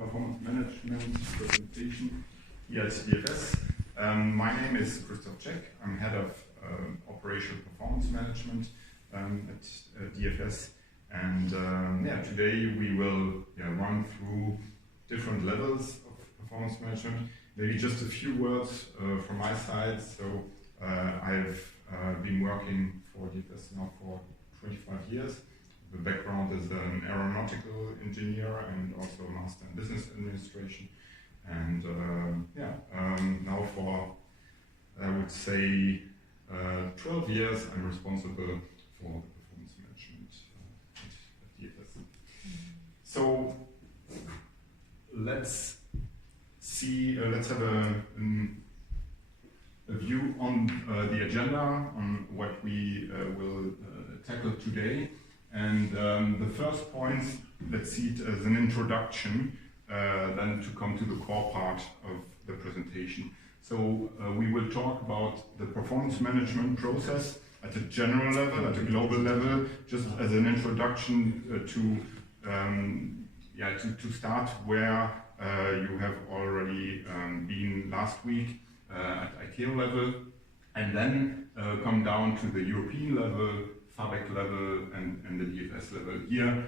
performance management presentation here at DFS. My name is Christoph Czech. I'm head of operational performance management at DFS. And today we will run through different levels of performance management. Maybe just a few words from my side. So I've been working for DFS now for 25 years. The background is an aeronautical engineer and also a master in business administration. And now for, I would say, 12 years, I'm responsible for the performance management at DFS. So let's see, let's have a view on the agenda, on what we will tackle today. And the first point, let's see it as an introduction, then to come to the core part of the presentation. So we will talk about the performance management process at a general level, at a global level, just as an introduction to start where you have already been last week at ICAO level, and then come down to the European level, FABEC level, and the DFS level. Here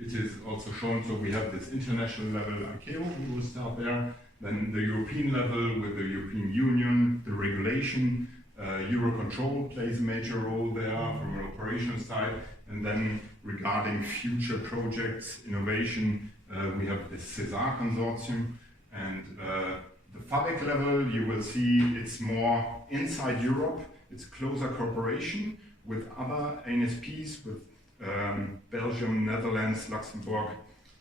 it is also shown, so we have this international level ICAO, we will start there, then the European level with the European Union, the regulation, Eurocontrol plays a major role there from an operational side, and then regarding future projects, innovation, we have the CESAR consortium, and the FABEC level, you will see it's more inside Europe, it's closer cooperation with other ANSPs, with Belgium, Netherlands, Luxembourg,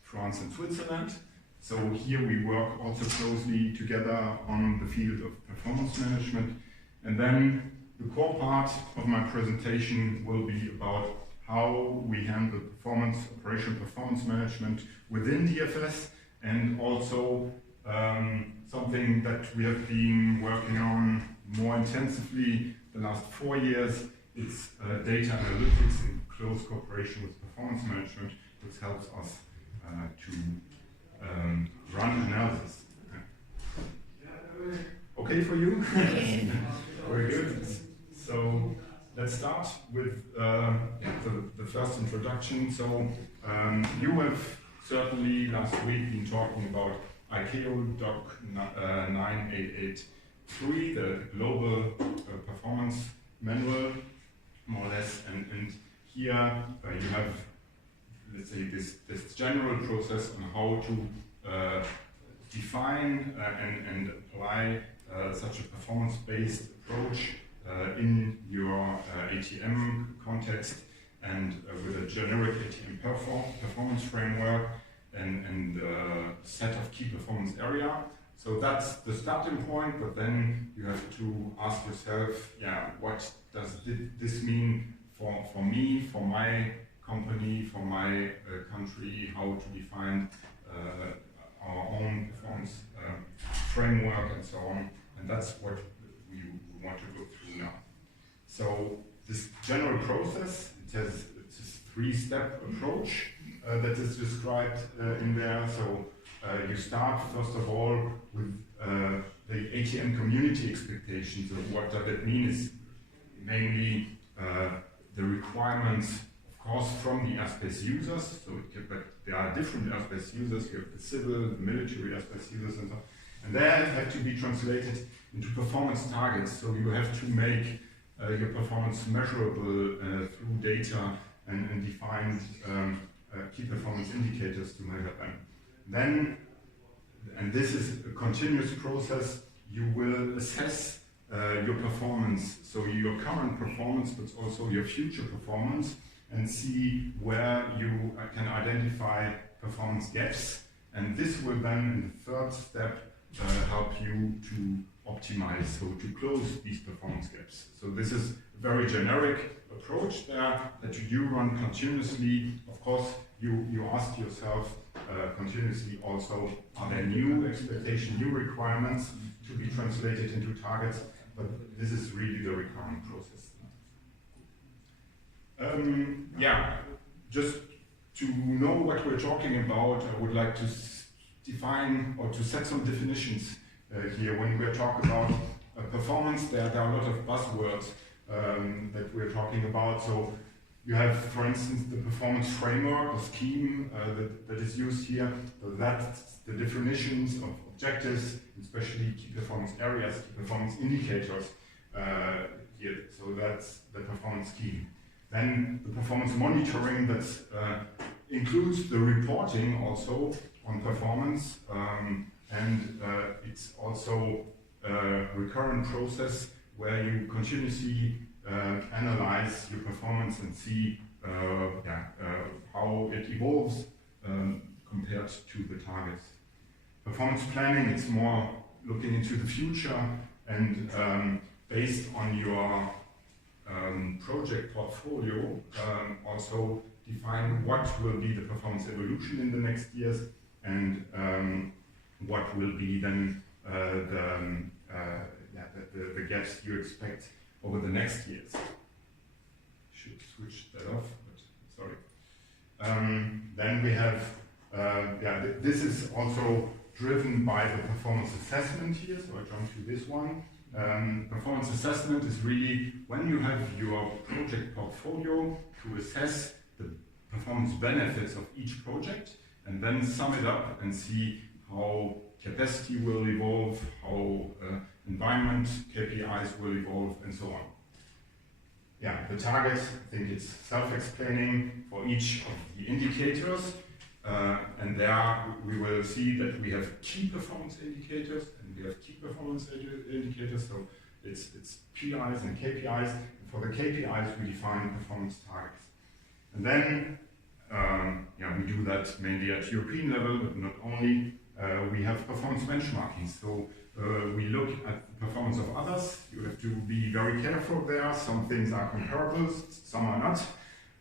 France and Switzerland. So here we work also closely together on the field of performance management. And then the core part of my presentation will be about how we handle operational performance management within DFS, and also something that we have been working on more intensively the last 4 years. It's data analytics in close cooperation with performance management, which helps us to run analysis. Okay for you? Very good. So let's start with the first introduction. So you have certainly last week been talking about ICAO Doc 9883, the global performance manual, more or less, and here you have, let's say, this general process on how to define and apply such a performance-based approach in your ATM context, and with a generic ATM performance framework and set of key performance area. So that's the starting point, but then you have to ask yourself, what does this mean for me, for my company, for my country, how to define our own performance framework and so on. And that's what we want to go through now. So this general process, it's a 3-step approach that is described in there. So you start first of all with the ATM community expectations. So what does that mean is mainly the requirements, of course, from the airspace users. So there are different airspace users. You have the civil, the military airspace users, and so on. And they have to be translated into performance targets. So you have to make your performance measurable through data and define key performance indicators to measure them. Then, and this is a continuous process, you will assess your performance, so your current performance, but also your future performance, and see where you can identify performance gaps. And this will then, in the third step, help you to optimize, so to close these performance gaps. So this is a very generic approach there that you run continuously. Of course, you ask yourself continuously also, are there new expectations, new requirements to be translated into targets? But this is really the recurring process. Just to know what we're talking about, I would like to define or to set some definitions here. When we're talking about performance, there are a lot of buzzwords that we're talking about. So you have, for instance, the performance framework or scheme that is used here. So that's the definitions of objectives, especially key performance areas, key performance indicators here. So that's the performance scheme. Then the performance monitoring that includes the reporting also on performance, and it's also a recurrent process where you continuously analyze your performance and see how it evolves compared to the targets. Performance planning, it's more looking into the future and based on your project portfolio, also define what will be the performance evolution in the next years and what will be then the gaps you expect over the next years. Should switch that off, but sorry. Then we have, this is also driven by the performance assessment here, so I jump to this one. Performance assessment is really when you have your project portfolio to assess the performance benefits of each project and then sum it up and see how capacity will evolve, how environment KPIs will evolve, and so on. Yeah, the target, I think it's self-explaining for each of the indicators. And there we will see that we have key performance indicators and we have key performance indicators. So it's PIs and KPIs. And for the KPIs, we define performance targets. And then we do that mainly at European level, but not only. We have performance benchmarking. So we look at the performance of others. You have to be very careful there. Some things are comparable, some are not.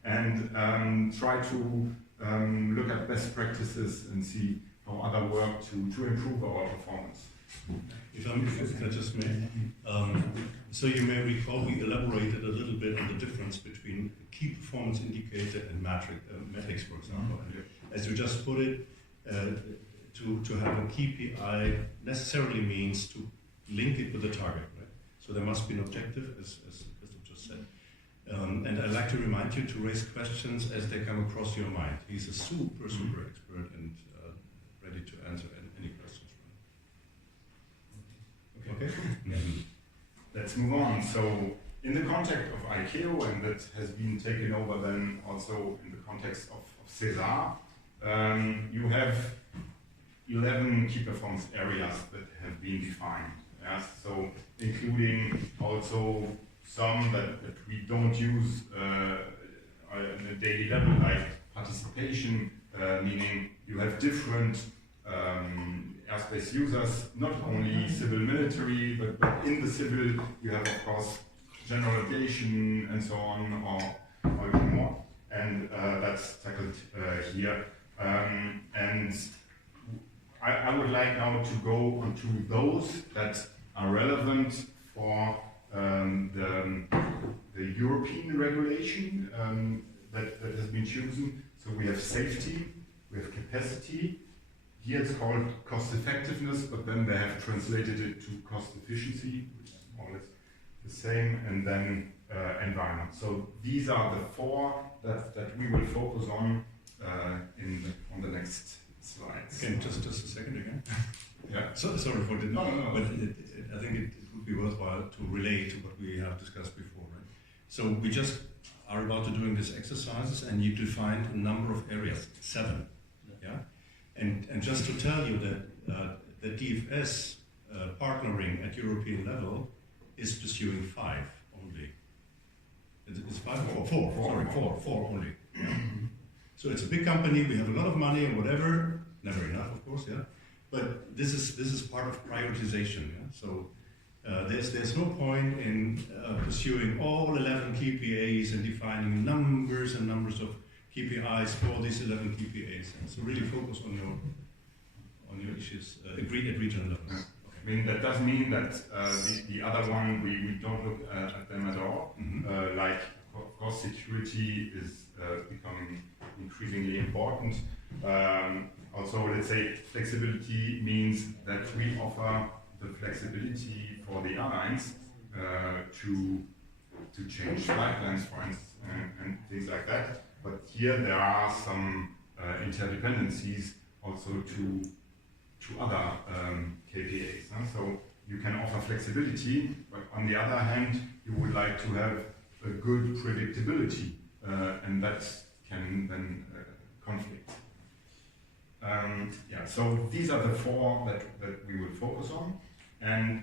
And try to look at best practices and see how other work to improve our performance. If I just may, so you may recall we elaborated a little bit on the difference between key performance indicator and metrics, for example. And as you just put it, to have a KPI necessarily means to link it with the target, right? So there must be an objective, as Christoph just said. And I'd like to remind you to raise questions as they come across your mind. He's a super expert and ready to answer any questions. Okay. Let's move on. So in the context of ICAO, and that has been taken over then also in the context of CESAR, you have 11 key performance areas that have been defined. Yes? So including also some that we don't use on a daily level, like participation, meaning you have different airspace users, not only civil military, but in the civil you have of course general aviation and so on, or even more, and that's tackled here. And I would like now to go on to those that are relevant for the European regulation that has been chosen. So we have safety, we have capacity. Here it's called cost effectiveness, but then they have translated it to cost efficiency, which is more or less the same, and then environment. So these are the four that we will focus on on the next slides. Again, just a second again. Yeah. Sorry for the no. But I think it would be worthwhile to relate to what we have discussed before, right? So we just are about to doing these exercises, and you defined a number of areas, 7, yeah. And just to tell you that the DFS partnering at European level is pursuing 5 only. It's 5 or 4? Four only. So it's a big company. We have a lot of money and whatever. Never enough, of course, yeah. But this is part of prioritization. Yeah? So there's no point in pursuing all 11 KPIs and defining numbers and numbers of KPIs for these 11 KPIs. So really focus on your issues at regional level. Yeah. Okay. I mean that doesn't mean that the other one we don't look at them at all. Mm-hmm. Like of course security is becoming increasingly important. Also, let's say flexibility means that we offer the flexibility for the airlines to change flight plans, for instance, and things like that. But here there are some interdependencies also to other KPAs. So you can offer flexibility, but on the other hand, you would like to have a good predictability, and that can then conflict. So these are the four that we will focus on. And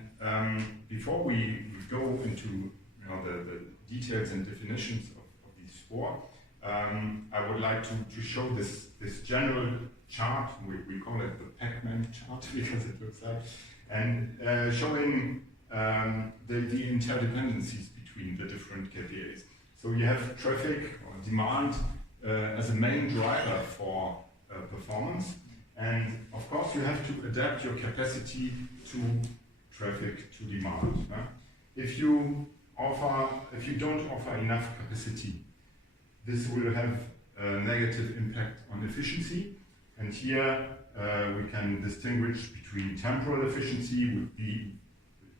before we go into the details and definitions of these four, I would like to show this general chart. We call it the Pac-Man chart because it looks like, and showing the interdependencies between the different KPAs. So you have traffic or demand as a main driver for performance, and of course you have to adapt your capacity to traffic, to demand. If you don't offer enough capacity, this will have a negative impact on efficiency. And here we can distinguish between temporal efficiency,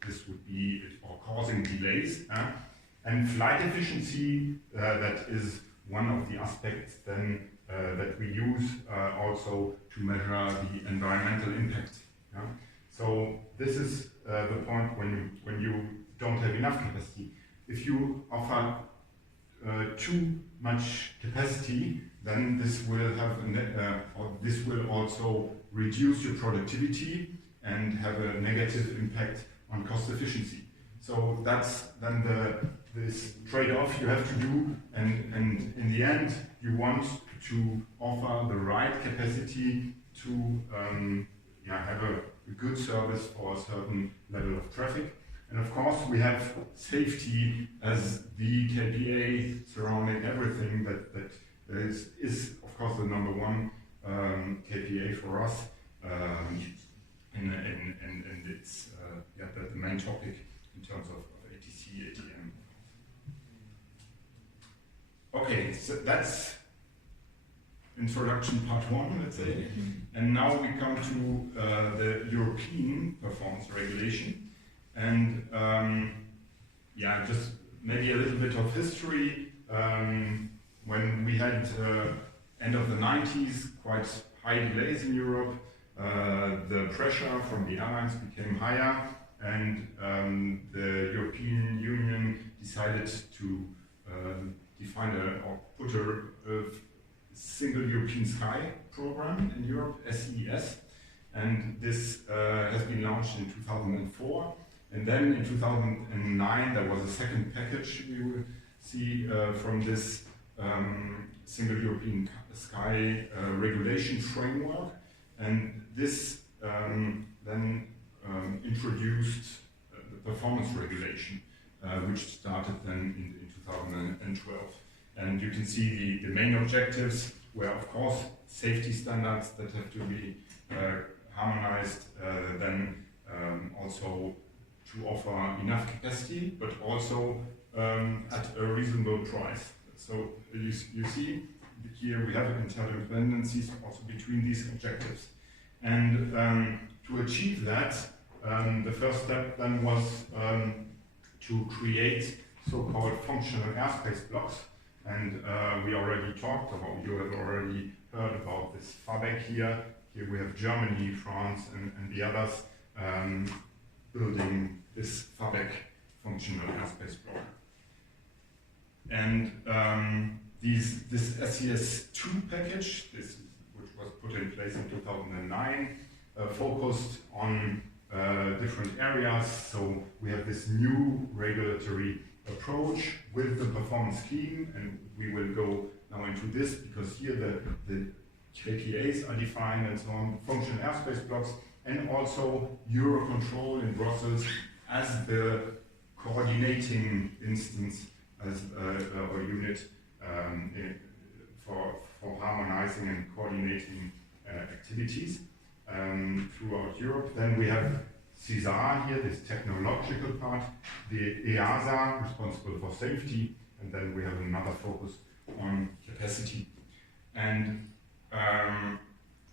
this would be causing delays, and flight efficiency, that is one of the aspects then that we use also to measure the environmental impact. So this is the point when you don't have enough capacity. If you offer too much capacity, then this will have this will also reduce your productivity and have a negative impact on cost efficiency. So that's then this trade-off you have to do, and in the end you want to offer the right capacity to have a good service for a certain level of traffic. And of course we have safety as the KPA surrounding everything that is of course the number one KPA for us, and it's the main topic in terms of ATC, ATM. Okay, so that's introduction part one, let's say. And now we come to the European Performance Regulation. And just maybe a little bit of history. When we had end of the 90s, quite high delays in Europe, the pressure from the airlines became higher, and the European Union decided to define or put a single European sky program in Europe, SES, and this has been launched in 2004. And then in 2009 there was a second package we will see from this single European sky regulation framework, and this then introduced the performance regulation, which started then in 2012. And you can see the main objectives were, of course, safety standards that have to be harmonized, then also to offer enough capacity, but also at a reasonable price. So you see here we have interdependencies also between these objectives. And to achieve that, the first step then was to create so-called functional airspace blocks. And we already talked about, you have already heard about this FABEC here. Here we have Germany, France, and the others building this FABEC functional airspace block. And this SES2 package, which was put in place in 2009, focused on different areas. So we have this new regulatory approach with the performance scheme, and we will go now into this because here the KPAs are defined and so on, functional airspace blocks, and also Eurocontrol in Brussels as the coordinating instance, as or unit for harmonizing and coordinating activities throughout Europe. Then we have CESAR here, this technological part, the EASA, responsible for safety, and then we have another focus on capacity. And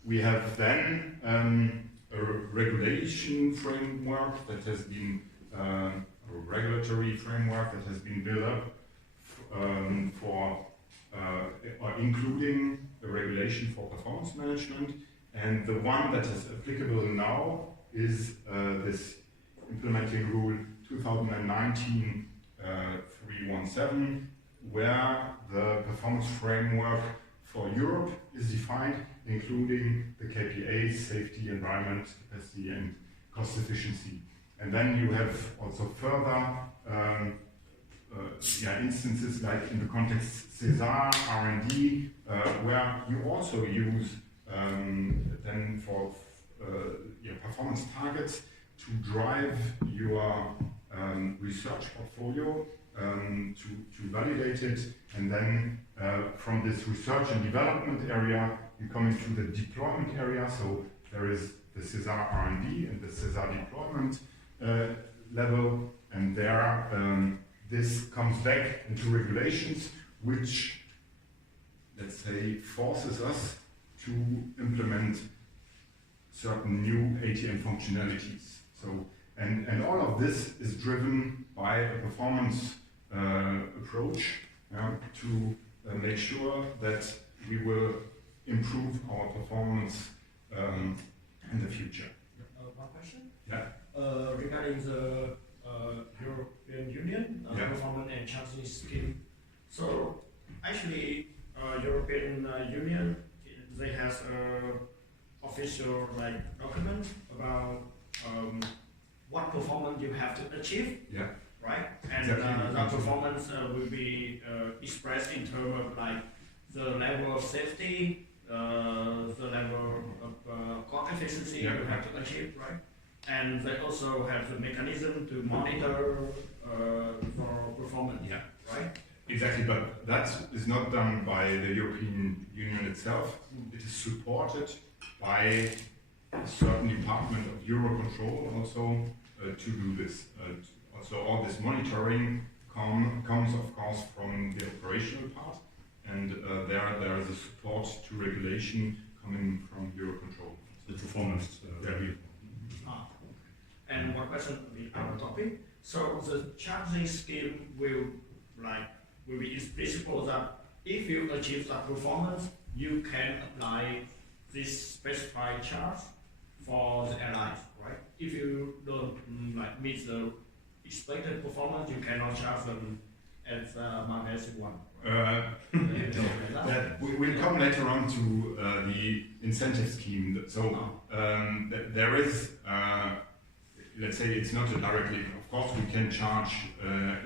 We have then a regulation framework that has been, a regulatory framework that has been built up including the regulation for performance management. And the one that is applicable now is this implementing rule 2019-317, where the performance framework for Europe is defined, including the KPIs, safety, environment, capacity, and cost efficiency. And then you have also further instances like in the context CESAR, R&D, where you also use then for performance targets to drive your research portfolio, to validate it, and then from this research and development area, you come into the deployment area. So there is the CESAR R&D and the CESAR deployment level, and there this comes back into regulations, which, let's say, forces us to implement certain new ATM functionalities. So, and all of this is driven by a performance approach to make sure that we will improve our performance in the future. One question? Yeah. Regarding the European Union performance and charging scheme. So actually, European Union, they have official document about what performance you have to achieve. Yeah. Right? And Exactly. that performance will be expressed in terms of the level of safety, the level of cost efficiency you have to achieve, right? And they also have the mechanism to monitor for performance, right? Exactly, but that is not done by the European Union itself. It is supported by a certain department of Eurocontrol also to do this. Also, all this monitoring comes, of course, from the operational part, and there is a support to regulation coming from Eurocontrol. The performance review. And one question on our topic. So the charging scheme will be in principle that if you achieve that performance, you can apply this specified charge for the airlines, right? If you don't meet the expected performance, you cannot charge them as my basic one. We'll come later on to the incentive scheme. So there is, let's say it's not a direct link. Of course, we can charge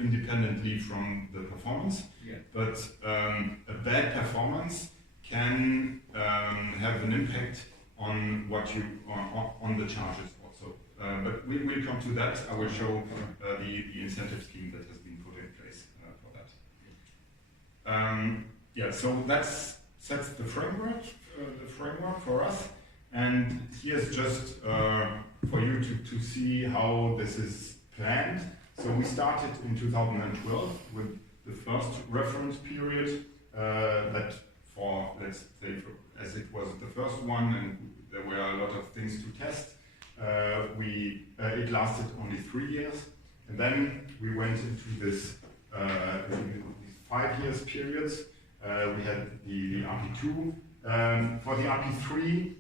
independently from the performance, but a bad performance can have an impact on what you on the charges also. But we'll come to that. I will show the incentive scheme that has been put in place for that. So that sets the framework for us, and here's just for you to see how this is planned. So we started in 2012 with the first reference period that for, let's say, as it was the first one and there were a lot of things to test, it lasted only 3 years. And then we went into these 5 years periods. We had the RP2. For the RP3,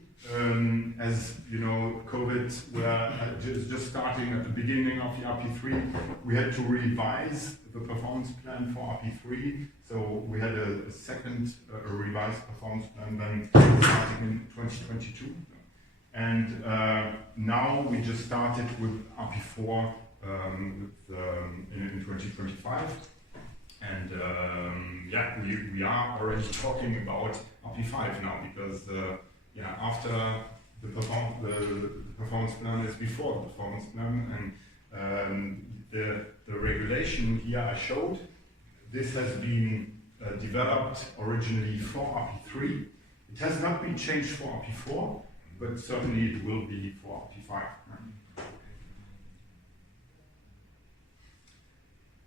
as you know, COVID were just starting at the beginning of the RP3. We had to revise the performance plan for RP3. So we had a second revised performance plan then starting in 2022. And now we just started with RP4 in 2025. And we are already talking about RP5 now because after the performance plan is before the performance plan, and the regulation here I showed, this has been developed originally for RP3. It has not been changed for RP4, but certainly it will be for RP5.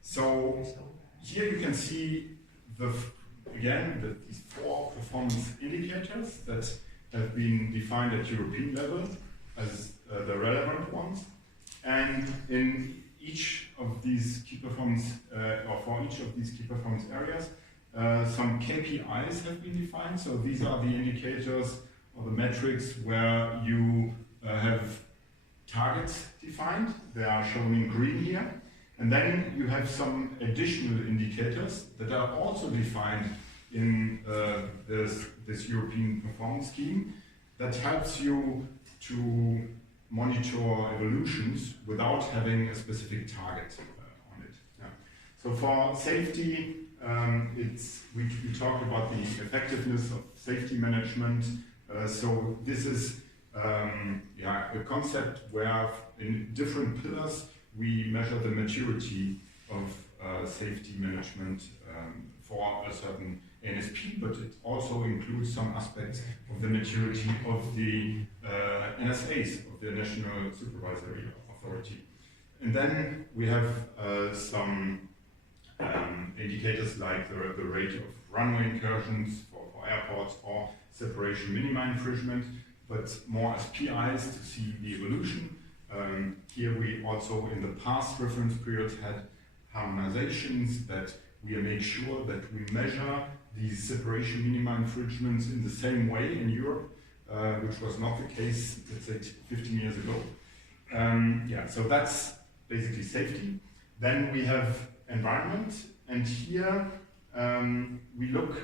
So here you can see again, these 4 performance indicators that have been defined at European level as the relevant ones. And in each of these key performance, or for each of these key performance areas, some KPIs have been defined. So these are the indicators or the metrics where you have targets defined. They are shown in green here. And then you have some additional indicators that are also defined in this European performance scheme that helps you to monitor evolutions without having a specific target on it. Yeah. So for safety, we talked about the effectiveness of safety management. So this is a concept where in different pillars we measure the maturity of safety management for a certain NSP, but it also includes some aspects of the maturity of the NSAs, of the National Supervisory Authority. And then we have some indicators like the rate of runway incursions for airports or separation minima infringement, but more as PIs to see the evolution. Here we also in the past reference periods had harmonizations that we make sure that we measure these separation minima infringements in the same way in Europe, which was not the case, let's say, 15 years ago. So that's basically safety. Then we have environment, and here we look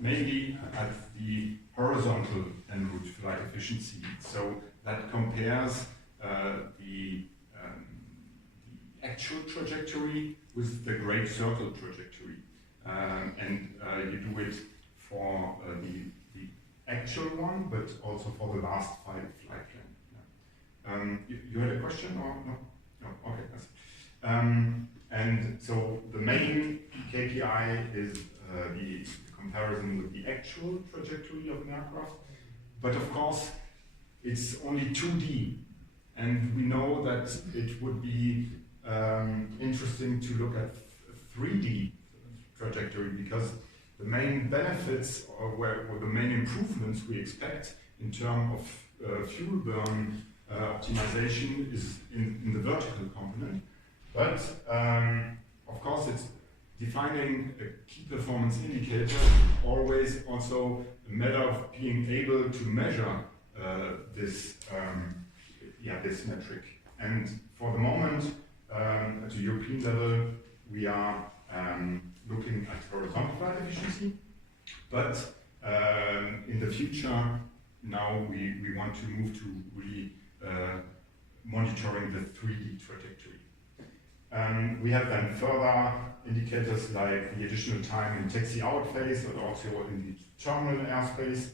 mainly at the horizontal en route flight efficiency. So that compares the actual trajectory with the great circle trajectory. And you do it for the actual one, but also for the last flight plan. Yeah. You had a question or no? No, okay. Yes. And so the main KPI is the comparison with the actual trajectory of an aircraft. But of course, it's only 2D. And we know that it would be interesting to look at 3D trajectory, because the main benefits or the main improvements we expect in terms of fuel burn optimization is in the vertical component. But of course, it's defining a key performance indicator always also a matter of being able to measure this metric. And for the moment, at the European level, we are looking at horizontal flight efficiency, but in the future, now we want to move to really monitoring the 3D trajectory. We have then further indicators like the additional time in taxi out phase, but also in the terminal airspace.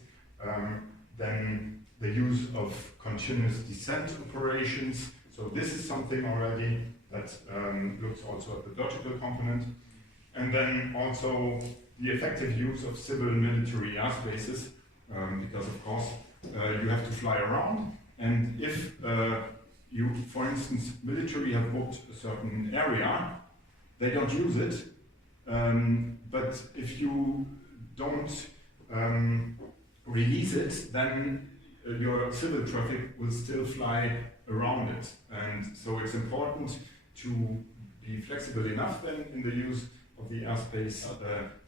Then the use of continuous descent operations. So this is something already that looks also at the vertical component. And then also the effective use of civil and military airspaces, because of course you have to fly around. And if you, for instance, military have booked a certain area, they don't use it. But if you don't release it, then your civil traffic will still fly around it. And so it's important to be flexible enough then in the use of the airspace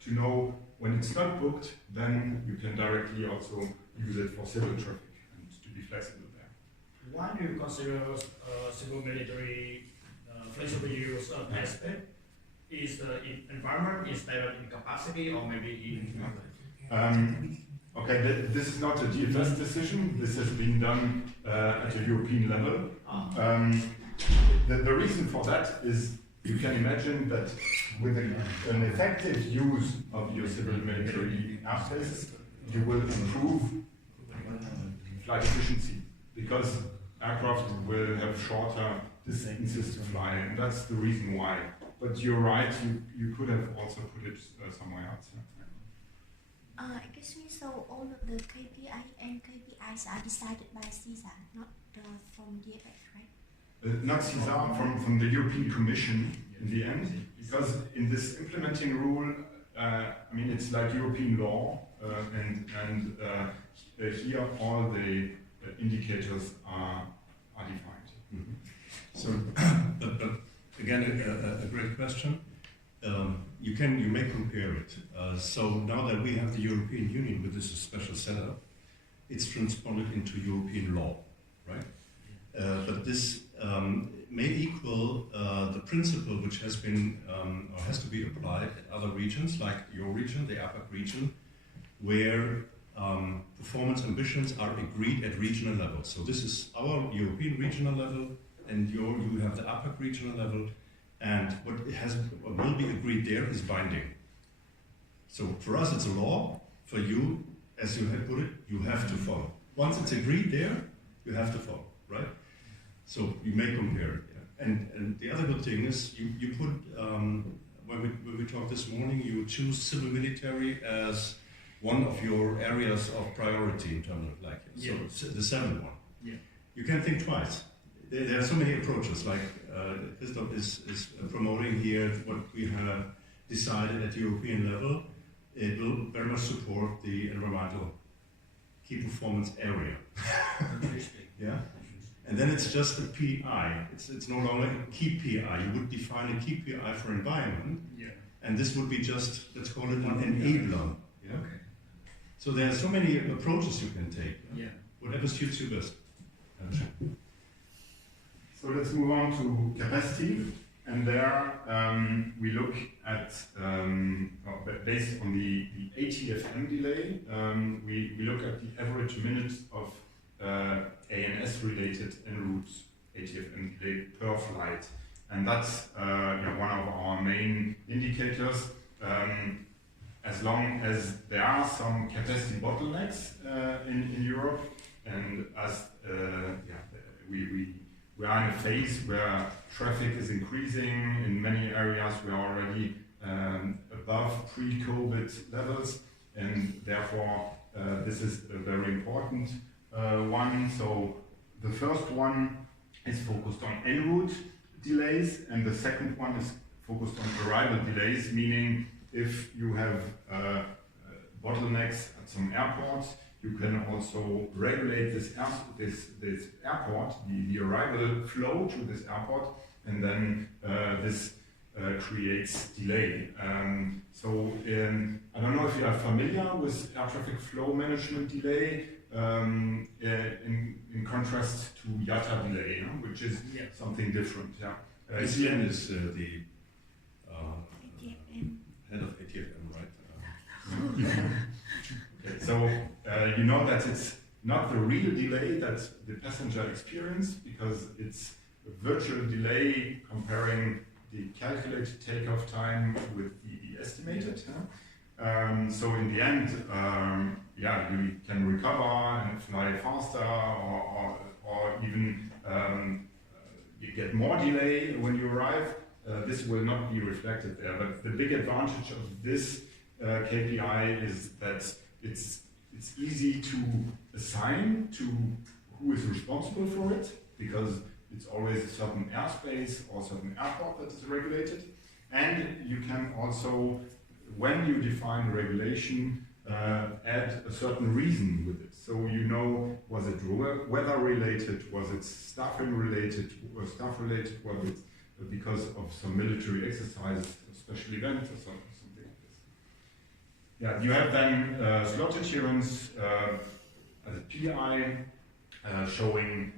to know when it's not booked, then you can directly also use it for civil traffic and to be flexible there. Why do you consider civil military flexible use aspect? Is the environment is better in capacity or maybe in okay, this is not a DFS decision. This has been done at a European level. The reason for that is you can imagine that with an effective use of your civil military airspace, you will improve flight efficiency because aircraft will have shorter distances to fly, and that's the reason why. But you're right, you could have also put it somewhere else. Excuse me, so all of the KPI and KPIs are decided by CESA, not from DFS, right? Not CESA, from the European Commission in the end, because in this implementing rule, I mean, it's like European law, and here all the indicators are defined. Mhm. So, but again, a great question. You may compare it. So now that we have the European Union with this special setup, it's transponded into European law, right? But this may equal the principle which has been or has to be applied at other regions, like your region, the APAC region, where performance ambitions are agreed at regional level. So this is our European regional level, and you have the APAC regional level, and what will be agreed there is binding. So for us it's a law, for you, as you have put it, you have to follow. Once it's agreed there, you have to follow, right? So you may compare it. Yeah. And the other good thing is you put, when we talked this morning, you choose civil military as one of your areas of priority in terms of like, so the seventh one. Yeah. You can think twice. There are so many approaches, like Christoph is promoting here what we have decided at the European level. It will very much support the environmental key performance area. Yeah, and then it's just a PI. It's no longer a key PI. You would define a key PI for environment, and this would be just, let's call it an enabler. Yeah. Okay. So there are so many approaches you can take. Yeah. Whatever suits you best. So let's move on to capacity, and there we look at, based on the ATFM delay, we look at the average minutes of ANS related en route ATFM delay per flight, and that's one of our main indicators. As long as there are some capacity bottlenecks in Europe, and as we are in a phase where traffic is increasing in many areas, we are already above pre-COVID levels, and therefore this is a very important one. So the first one is focused on en route delays, and the second one is focused on arrival delays, meaning if you have bottlenecks at some airports, you can also regulate this airport, the arrival flow to this airport, and then this creates delay. I don't know if you are familiar with air traffic flow management delay, in contrast to IATA delay, which is something different. Yeah. ACM is the ATFM. head of ATFM, right? Okay, so you know that it's not the real delay that the passenger experienced, because it's a virtual delay comparing the calculated takeoff time with the estimated. So in the end, you can recover and fly faster, or even you get more delay when you arrive. This will not be reflected there, but the big advantage of this KPI is that it's easy to assign to who is responsible for it, because it's always a certain airspace or certain airport that is regulated. And you can also, when you define regulation, add a certain reason with it. So you know, was it weather related, was it staffing related, was it because of some military exercise, a special event or something like this. Yeah, you have then slot adherence as a PI, showing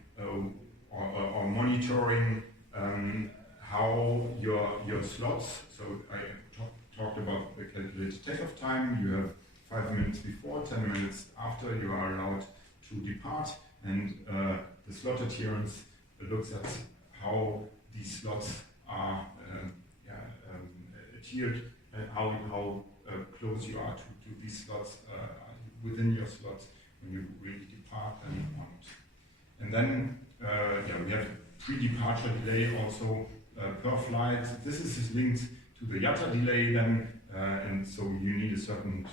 or monitoring how your slots, so I talked about the calculated takeoff time. You have 5 minutes before, 10 minutes after you are allowed to depart, and the slot adherence looks at how these slots are adhered, and how close you are to these slots, within your slots when you really depart and want. And then we have pre-departure delay also per flight. This is linked to the IATA delay then, and so you need a certain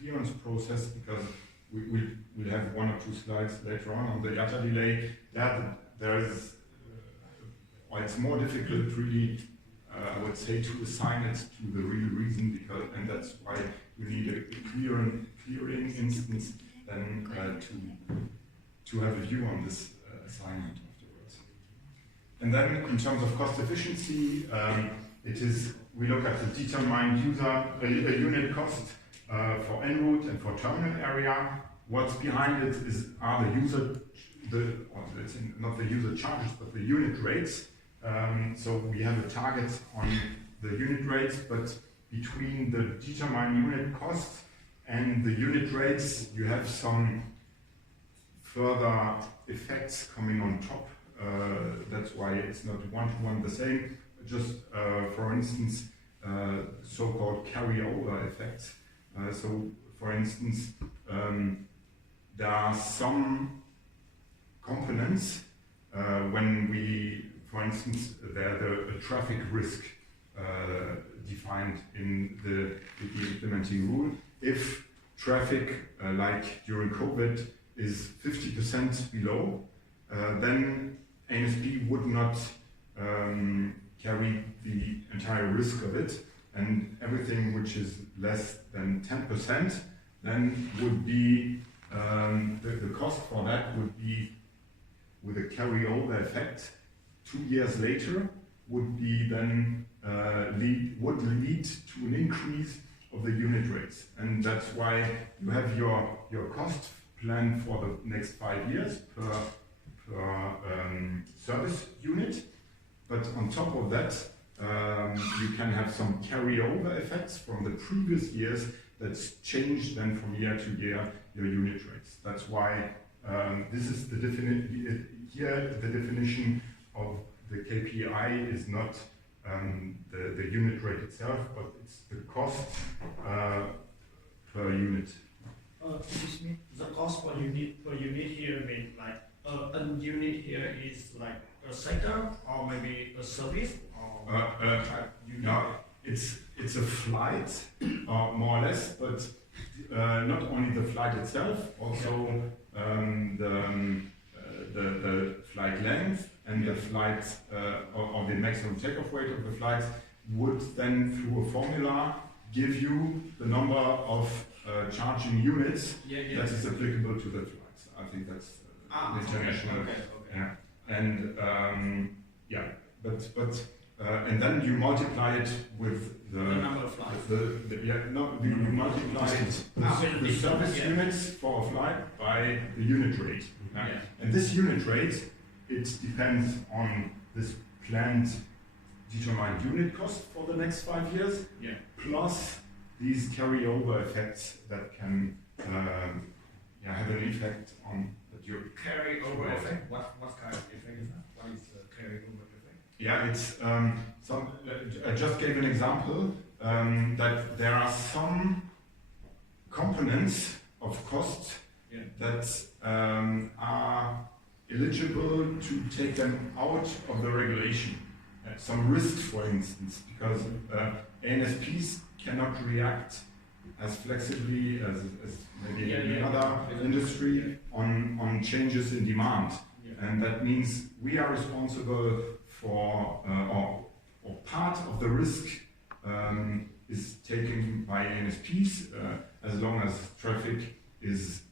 clearance process, because we'll have 1 or 2 slides later on the IATA delay. There is, it's more difficult really I would say, to assign it to the real reason, because, and that's why you need a clearing instance then to have a view on this assignment afterwards. And then in terms of cost efficiency, we look at the determined unit cost for en route and for terminal area. What's behind it are not the user charges, but the unit rates. So we have a target on the unit rates, but between the determined unit cost and the unit rates, you have some further effects coming on top. That's why it's not one-to-one the same. Just for instance, so-called carryover effects. So for instance, there are some components when we, for instance, there's a traffic risk defined in the implementing rule. If traffic, like during COVID, is 50% below, then ANSP would not carry the entire risk of it, and everything which is less than 10% then would be, the cost for that would be, with a carryover effect, 2 years later, would be then would lead to an increase of the unit rates. And that's why you have your cost plan for the next 5 years per service unit. But on top of that, you can have some carryover effects from the previous years that's changed then from year to year your unit rates. That's why this is the here the definition of the KPI is not the unit rate itself, but it's the cost per unit. Excuse me, the cost per unit here means like a unit here is like a sector or maybe a service or unit? No, it's a flight more or less, but not only the flight itself, also the flight length and the flight or the maximum takeoff weight of the flights would then, through a formula, give you the number of charging units that is applicable to the flights. I think that's international. Okay. Yeah. And and then you multiply it with the number of flights. You multiply it with the service units for a flight by the unit rate. Yeah. And this unit rate, it depends on this planned determined unit cost for the next 5 years, plus these carryover effects that can have an effect on that you Carryover effect? What kind of effect is that? What is the carryover effect? Yeah, it's I just gave an example that there are some components of cost that are eligible to take them out of the regulation. Some risks, for instance, because ANSPs cannot react as flexibly as maybe any other industry on changes in demand. And that means we are responsible for, or part of the risk is taken by ANSPs as long as traffic is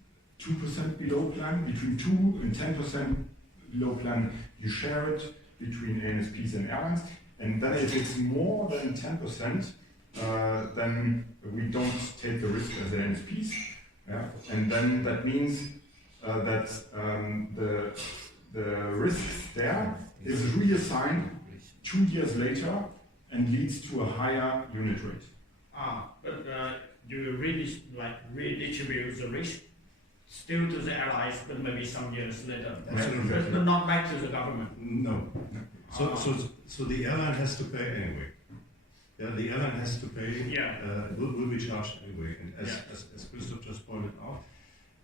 2% below plan, between 2 and 10% below plan, you share it between ANSPs and airlines. And then if it's more than 10%, then we don't take the risk as ANSPs. Yeah? And then that means that the risk there is reassigned 2 years later and leads to a higher unit rate. But you really redistribute the risk still to the airlines, but maybe some years later. Absolutely. But not back to the government. No. So the airline has to pay anyway. Yeah, the airline has to pay. Will be charged anyway. And as Christoph just pointed out,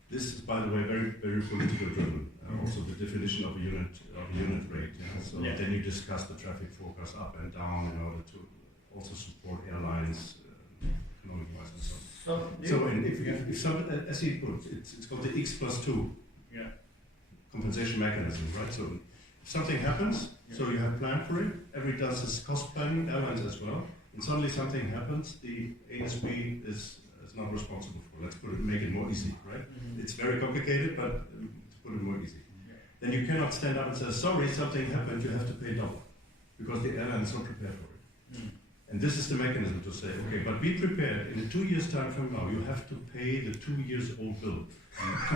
this is, by the way, very very political driven. Also the definition of a unit rate. So then you discuss the traffic forecast up and down in order to also support airlines economic wise and so on. So if some, as he put, it's called the X+2 compensation mechanism, right? something happens, so you have planned for it, everybody does this cost planning, airlines as well, and suddenly something happens, the ASB is not responsible for. Let's make it more easy, right? It's very complicated, but to put it more easy. Then you cannot stand up and say, sorry, something happened, you have to pay double, because the airline is not prepared for it. And this is the mechanism to say, okay, but be prepared, in 2 years' time from now, you have to pay the 2 years old bill.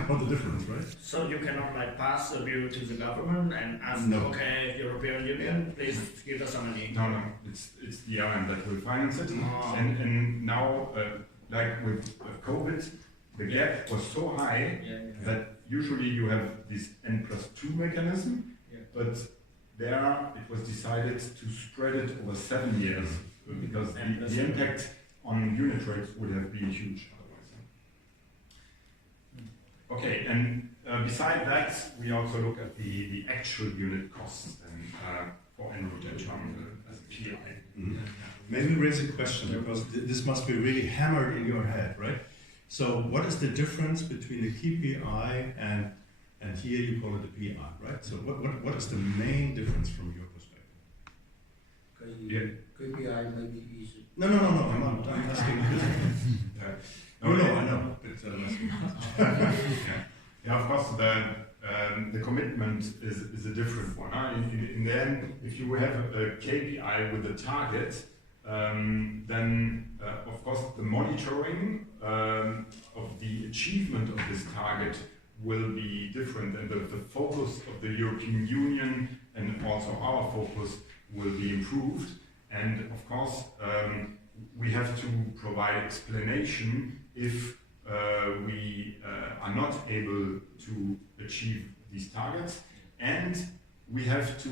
What the difference, right? So you cannot like pass a bill to the government and ask, No. okay, European Union, please give us some money. No, it's the airline that will finance it. Oh. And now, like with COVID, the gap was so high that usually you have this N+2 mechanism, but there it was decided to spread it over 7 years because the impact on unit rates would have been huge otherwise. Okay, and beside that, we also look at the actual unit costs and for en route and terminal as a PI. Maybe raise a question, because this must be really hammered in your head, right? So what is the difference between the KPI and here you call it the PI, right? So what is the main difference from your perspective? KPI maybe is No, I'm asking you. I know. It's, Yeah, of course, the commitment is a different one. In the end, if you have a KPI with a target, then of course the monitoring of the achievement of this target will be different, and the focus of the European Union and also our focus will be improved. And of course, we have to provide explanation if we are not able to achieve these targets, and we have to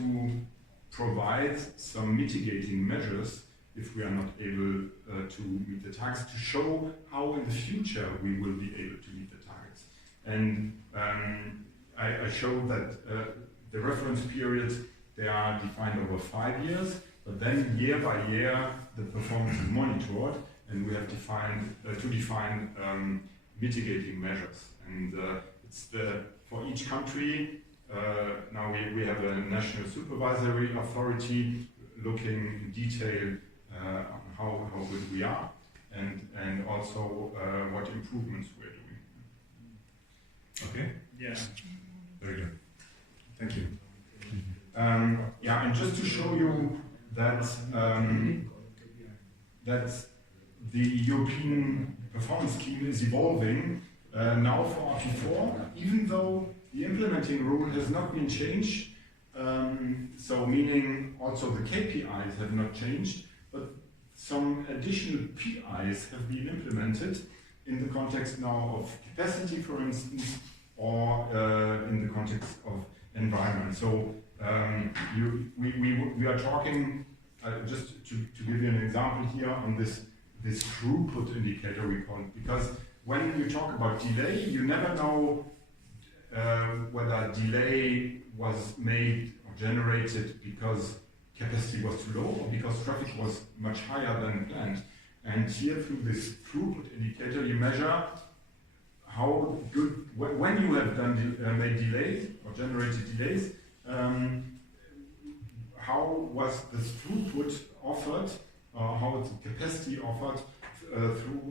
provide some mitigating measures if we are not able to meet the targets, to show how in the future we will be able to meet the targets. And I showed that the reference periods, they are defined over 5 years, but then year by year the performance is monitored, and we have to define mitigating measures. And it's for each country, now we have a national supervisory authority looking in detail on how good we are, and also what improvements we're doing. Okay, Yeah. very good. Thank you. Yeah, and just to show you that that the European performance scheme is evolving now for RP4, even though the implementing rule has not been changed. So meaning also the KPIs have not changed, but some additional PIs have been implemented in the context now of capacity, for instance, or in the context of environment. So we are talking, just to give you an example here on this throughput indicator we call it, because when you talk about delay, you never know whether delay was made or generated because capacity was too low or because traffic was much higher than planned. And here through this throughput indicator, you measure how good, when you have made delays or generated delays, how was the throughput offered, how was the capacity offered through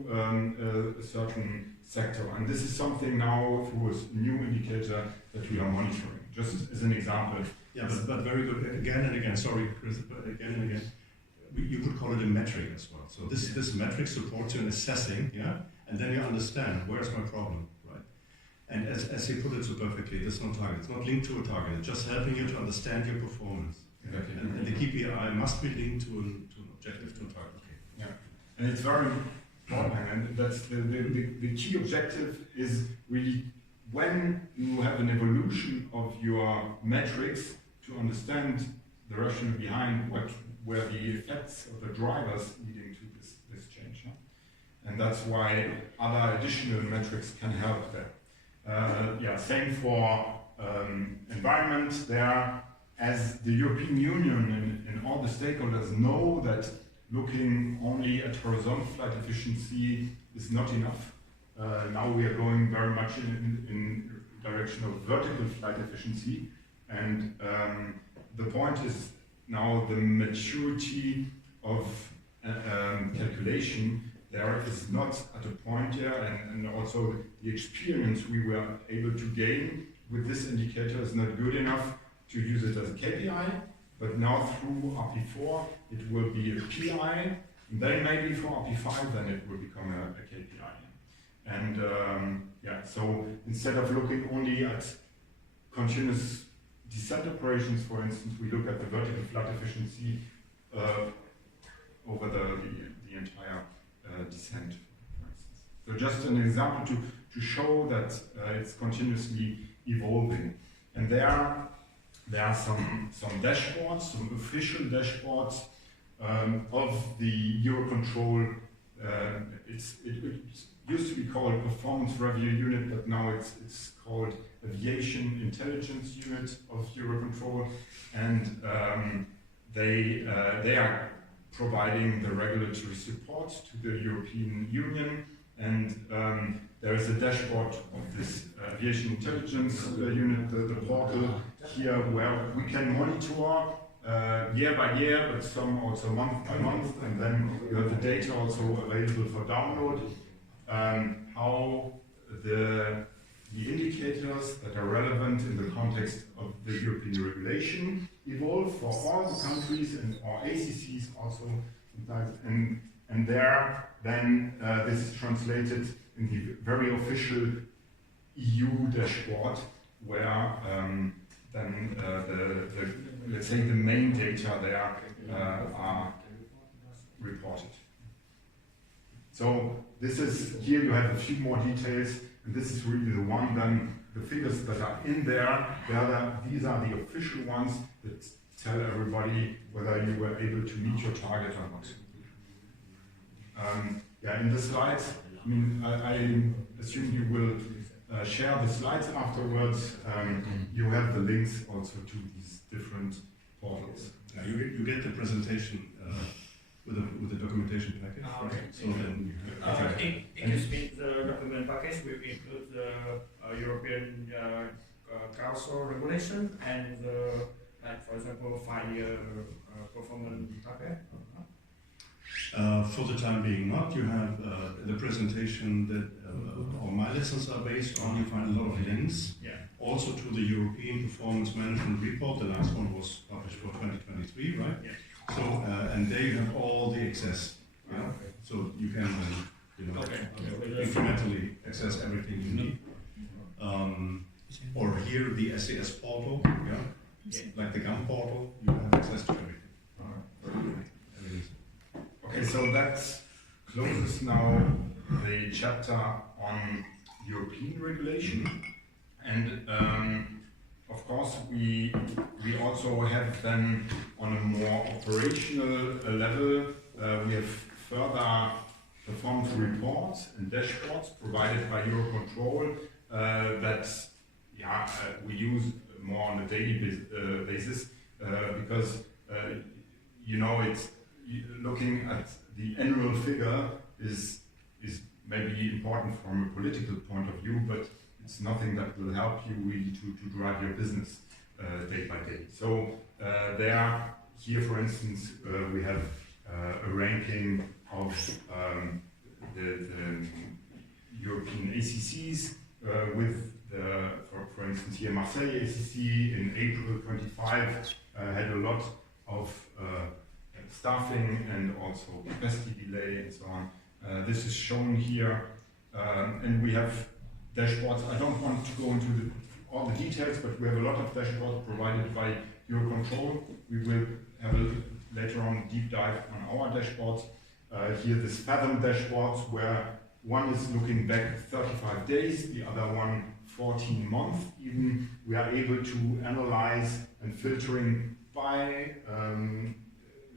a certain sector. And this is something now through a new indicator that we are monitoring, just as an example. Yeah, but very good. Again and again, sorry, Chris, but again and again, you could call it a metric as well. So this metric supports you in assessing, yeah, and then you understand where's my problem, right? And as you put it so perfectly, there's no target. It's not linked to a target. It's just helping you to understand your performance. Exactly. And the KPI must be linked to an objective, to a target. Okay. Yeah, and it's very important, and that's the key objective is really when you have an evolution of your metrics to understand the rationale behind where the effects of the drivers leading to this change. Huh? And that's why other additional metrics can help there. Yeah, same for environment there, as the European Union and all the stakeholders know that looking only at horizontal flight efficiency is not enough. Now we are going very much in direction of vertical flight efficiency, And the point is now the maturity of calculation there is not at a point here, and also the experience we were able to gain with this indicator is not good enough to use it as a KPI, but now through RP4 it will be a PI, and then maybe for RP5 then it will become a KPI. And yeah, so instead of looking only at continuous descent operations, for instance, we look at the vertical flood efficiency over the entire descent, for instance. So just an example to show that it's continuously evolving. And there are some dashboards, some official dashboards of the Eurocontrol. It used to be called Performance Review Unit, but now it's called Aviation Intelligence Unit of Eurocontrol, and they are providing the regulatory support to the European Union, and there is a dashboard of this Aviation Intelligence Unit, the portal here, where we can monitor year by year, but some also month by month, and then you have the data also available for download, how the indicators that are relevant in the context of the European regulation evolve for all the countries and our ACCs also sometimes, and there then this is translated in the very official EU dashboard, where then let's say the main data there are reported. So this is, here you have a few more details, and this is really the one, then the figures that are in there, these are the official ones that tell everybody whether you were able to meet your target or not. Yeah, in the slides, I mean, I assume you will share the slides afterwards. You have the links also to these different portals. Yeah, you get the presentation with the documentation package, okay. right? So then it gives me the document package will include the European Council regulation and like for example 5-year performance target. For the time being not. You have the presentation that all my lessons are based on. You find a lot of links. Yeah. Also to the European Performance Management Report. The last one was published for 2023, right? Yeah. So and there you have all the access. Yeah? Okay. So you can Okay. incrementally access everything you need. Or here the SAS portal, yeah, like the GAM portal, you have access to everything. Okay, so that closes now the chapter on European regulation, and of course we also have then on a more operational level we have further performance reports and dashboards provided by Eurocontrol that we use more on a daily basis because it's looking at the annual figure is maybe important from a political point of view, but it's nothing that will help you really to drive your business day by day. So here for instance we have a ranking of the European ACCs with for instance here Marseille ACC in April 25 had a lot of staffing and also capacity delay and so on. This is shown here, and we have dashboards. I don't want to go into all the details, but we have a lot of dashboards provided by Eurocontrol. We will have later on deep dive on our dashboards. Here this Fathom dashboards, where one is looking back 35 days, the other one 14 months even. We are able to analyze and filtering by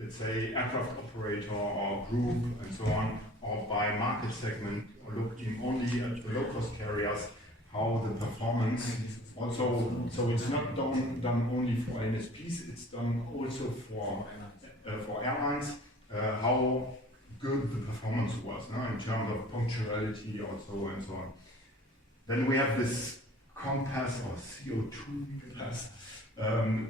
let's say aircraft operator or group and so on, or by market segment, or looking only at the low-cost carriers, how the performance also, so it's not done only for NSPs, it's done also for airlines, how good the performance was in terms of punctuality also and so on. Then we have this compass or CO2 pass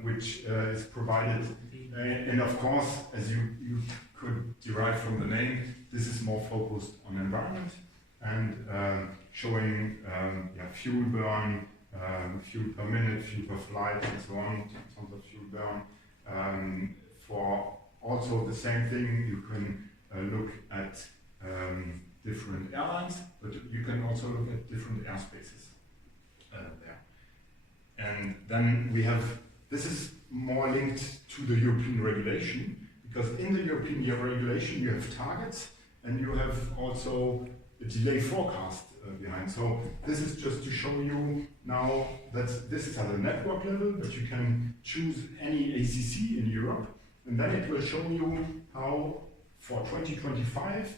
which is provided. And of course, as you could derive from the name, this is more focused on environment and showing fuel burn, fuel per minute, fuel per flight, and so on, tons of fuel burn. For also the same thing, you can look at different airlines, but you can also look at different airspaces there. And then we have, this is more linked to the European regulation, because in the European regulation you have targets and you have also a delay forecast behind. So this is just to show you now that this is at a network level, but you can choose any ACC in Europe, and then it will show you how for 2025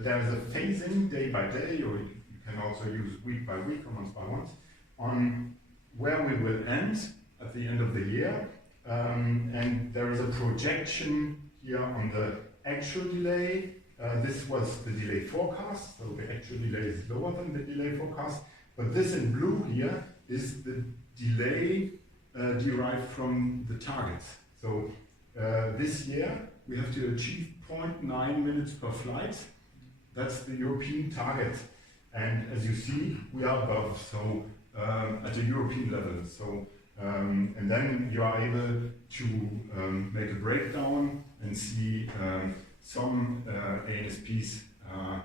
there is a phasing day by day, or you can also use week by week or month by month, on where we will end at the end of the year. And there is a projection here on the actual delay. This was the delay forecast, so the actual delay is lower than the delay forecast. But this in blue here is the delay derived from the targets. So this year we have to achieve 0.9 minutes per flight. That's the European target. And as you see, we are above, so at a European level. So, and then you are able to make a breakdown and see some ANSPs have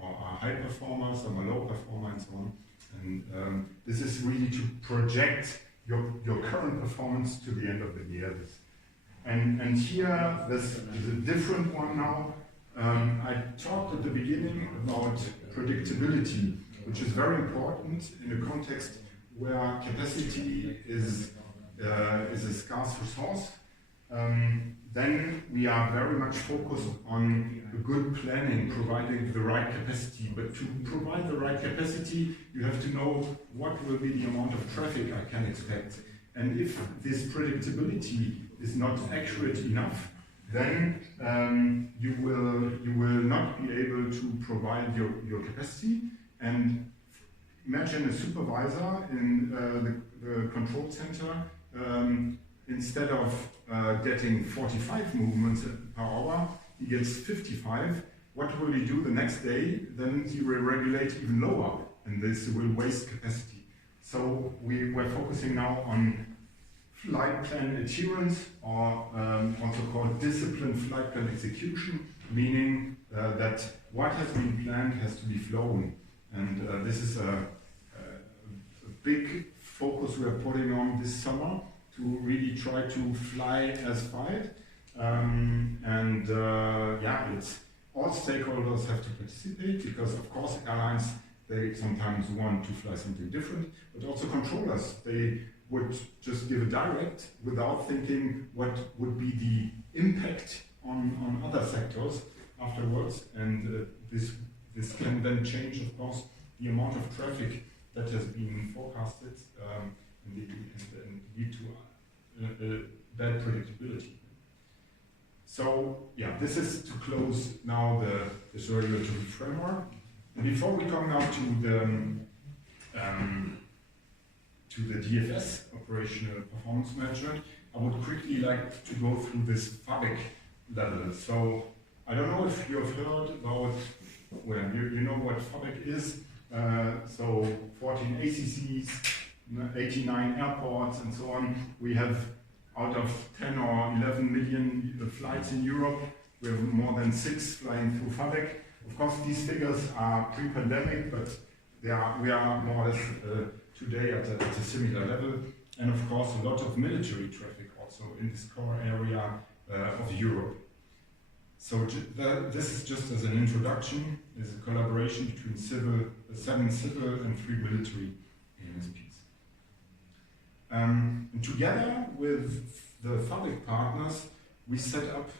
are high performers, some are low performer, and so on. And this is really to project your current performance to the end of the year. And here, this is a different one now. I talked at the beginning about predictability, which is very important in a context where capacity is a scarce resource. Then we are very much focused on a good planning, providing the right capacity. But to provide the right capacity, you have to know what will be the amount of traffic I can expect. And if this predictability is not accurate enough, then you will not be able to provide your capacity. And imagine a supervisor in the control center, instead of getting 45 movements per hour, he gets 55. What will he do the next day? Then he will regulate even lower, and this will waste capacity. So we're focusing now on flight plan adherence, or also called disciplined flight plan execution, meaning that what has been planned has to be flown. And this is a big focus we are putting on this summer, to really try to fly as fired. It's all stakeholders have to participate, because of course airlines, they sometimes want to fly something different, but also controllers, they would just give a direct without thinking what would be the impact on other sectors afterwards. And this can then change, of course, the amount of traffic that has been forecasted and lead to bad predictability. So yeah, this is to close now this regulatory framework. And before we come now to the DFS, Operational Performance Management, I would quickly like to go through this FABIC level. So I don't know if you have heard about, well, you know what FABIC is. So 14 ACCs, 89 airports, and so on. We have, out of 10 or 11 million flights in Europe, we have more than 6 flying through FABIC. Of course, these figures are pre-pandemic, but we are more or less today at a similar level. And of course, a lot of military traffic also in this core area of Europe. So this is just as an introduction, is a collaboration between 7 civil and 3 military ANSPs. And together with the FABIC partners, we set up,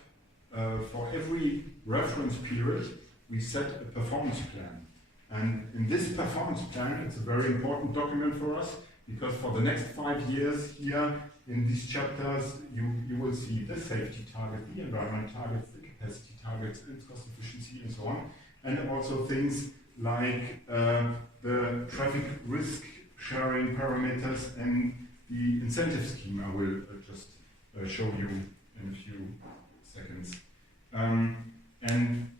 for every reference period, we set a performance plan. And in this performance plan, it's a very important document for us, because for the next 5 years here in these chapters, you will see the safety target, the environment targets, the capacity targets, its cost efficiency, and so on. And also things like the traffic risk sharing parameters and the incentive scheme I will just show you in a few seconds. And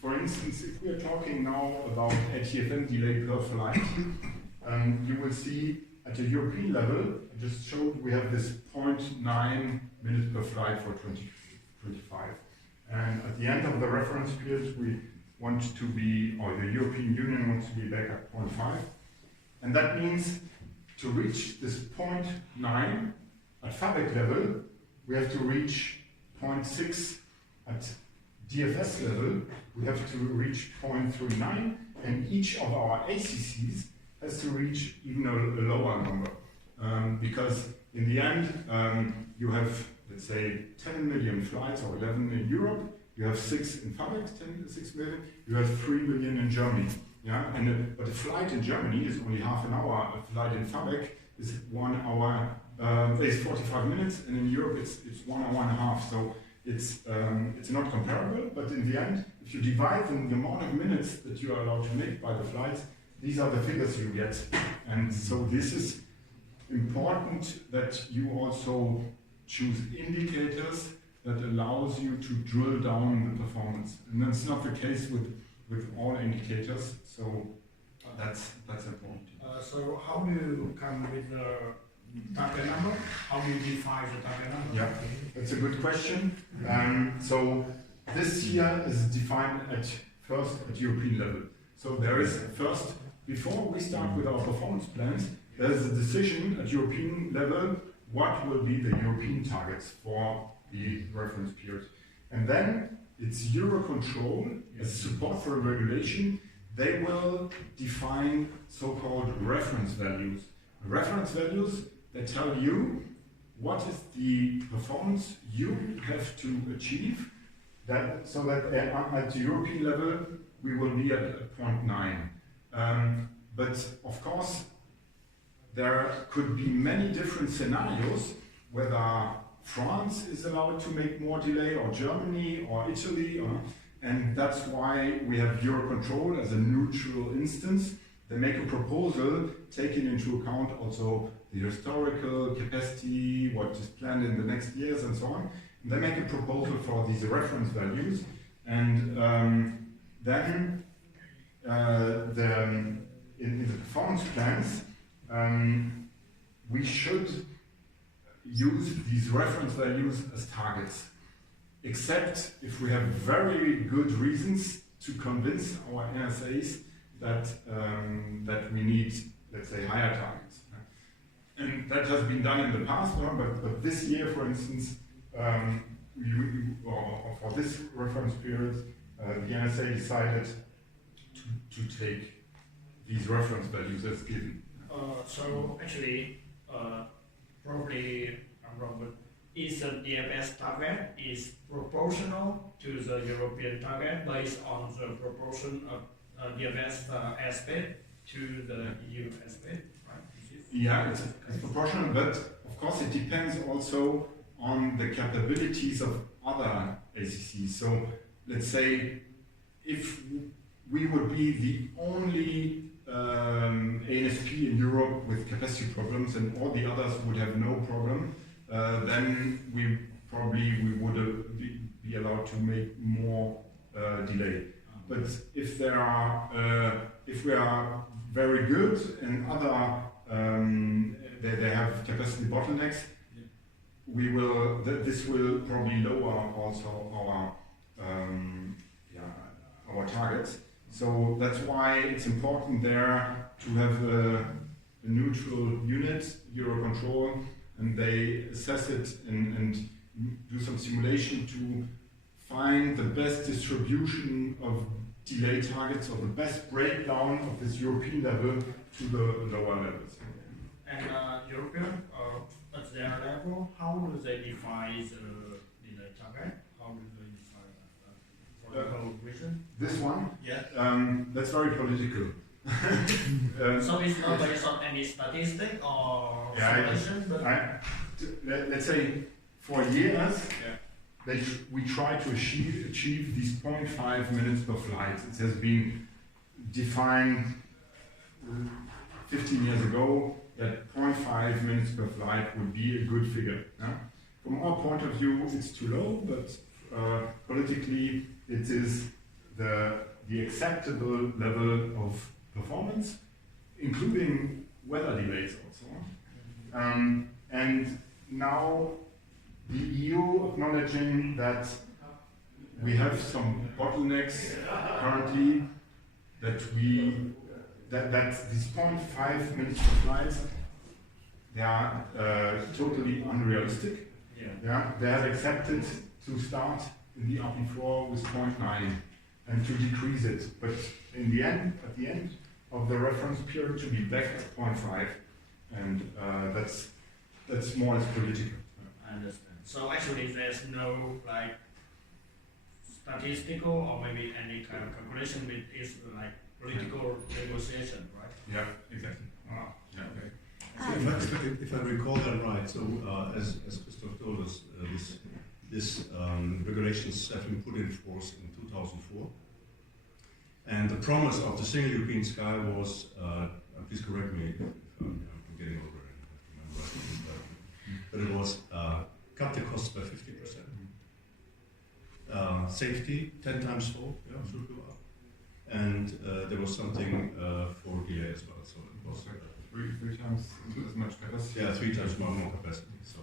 for instance, if we are talking now about ATFM delay per flight, you will see at a European level, I just showed we have this 0.9 minutes per flight for 2025. And at the end of the reference period, we want to be, or the European Union wants to be back at 0.5. And that means to reach this 0.9 at FABEC level, we have to reach 0.6 at DFS level, we have to reach 0.39, and each of our ACCs has to reach even a lower number. Because in the end, you have, let's say, 10 million flights or 11 in Europe, you have 6 in FABEC, 6 million, you have 3 million in Germany. Yeah? But a flight in Germany is only half an hour, a flight in FABEC is 1 hour, is 45 minutes, and in Europe it's 1 hour and a half. So it's not comparable, but in the end, if you divide the amount of minutes that you are allowed to make by the flights, these are the figures you get. And so this is important that you also choose indicators that allows you to drill down the performance. And that's not the case with all indicators, so that's important. So how do you come with the target number? How do you define the target number? Yeah, that's a good question. So this here is defined first at European level. So there is first, before we start with our performance plans, there's a decision at European level what will be the European targets for the reference period. And then it's Eurocontrol, as support for regulation, they will define so-called reference values. Reference values that tell you what is the performance you have to achieve, so that at the European level we will be at 0.9. But of course, there could be many different scenarios whether France is allowed to make more delay, or Germany, or Italy, and that's why we have Eurocontrol as a neutral instance. They make a proposal taking into account also the historical capacity, what is planned in the next years, and so on. And they make a proposal for these reference values, and then in the performance plans, we should use these reference values as targets, except if we have very good reasons to convince our NSAs that we need, let's say, higher targets. And that has been done in the past, but this year, for instance, or for this reference period, the NSA decided to take these reference values as given. So actually, probably I'm wrong, but is the DFS target is proportional to the European target based on the proportion of DFS aspect to the EU aspect, right? Yeah, it's proportional, but of course it depends also on the capabilities of other ACCs. So let's say if we would be the only ANSP in Europe with capacity problems and all the others would have no problem, then we would be allowed to make more delay. But if we are very good and other they have capacity bottlenecks, this will probably lower also our targets. So that's why it's important there to have a neutral unit, Eurocontrol, and they assess it and do some simulation to find the best distribution of delay targets or the best breakdown of this European level to the lower levels. And European, at their level, how do they define the delay target? How do they define that? Political reason? This one? Yeah. That's very political. So it's not based on any statistic or simulation, but let's say for years we try to achieve these 0.5 minutes per flight. It has been defined 15 years ago that 0.5 minutes per flight would be a good figure. Yeah? From our point of view, it's too low, but politically, it is the acceptable level of performance, including weather delays also. And now the EU acknowledging that we have some bottlenecks currently, that these 0.5 minutes per flight, they are totally unrealistic. Yeah, they have accepted to start in the RP4 with 0.9 and to decrease it, but in the end, at the end of the reference period, to be back at 0.5, and that's more or less political. I understand. So actually, there's no like statistical or maybe any kind of calculation with this like political negotiation, right? Yeah, exactly. Wow. Yeah, okay. If I recall that right, so as Christoph told us, this regulations have been put in force in 2004, and the promise of the single European sky was, please correct me if I'm getting over it, but it was cut the costs by 50%. Safety 10 times fold, yeah, should go up, and there was something for delay as well. So it was three times as much capacity. yeah, 3 times more capacity. So,